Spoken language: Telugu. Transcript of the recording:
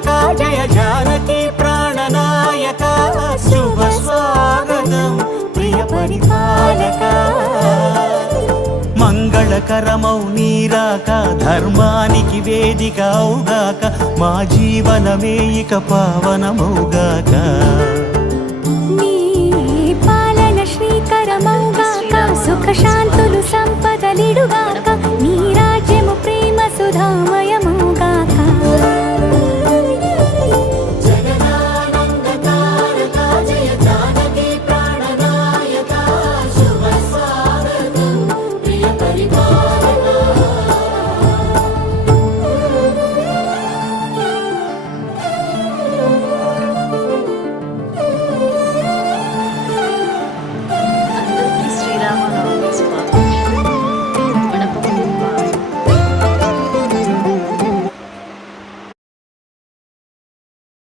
పాలక జయ జానకి ప్రాణనాయక శుభ స్వాగతం ప్రియ పరిపాలక మంగళకరమౌ నీరాక ధర్మానికి వేదిక అవుగాక మా జీవనమే ఇక పావనమౌగాక నీ పాలన శ్రీకరమౌగాక సుఖ శాంతులు సంపదలిడుగాక నీ రాజ్యము ప్రేమ సుధామయ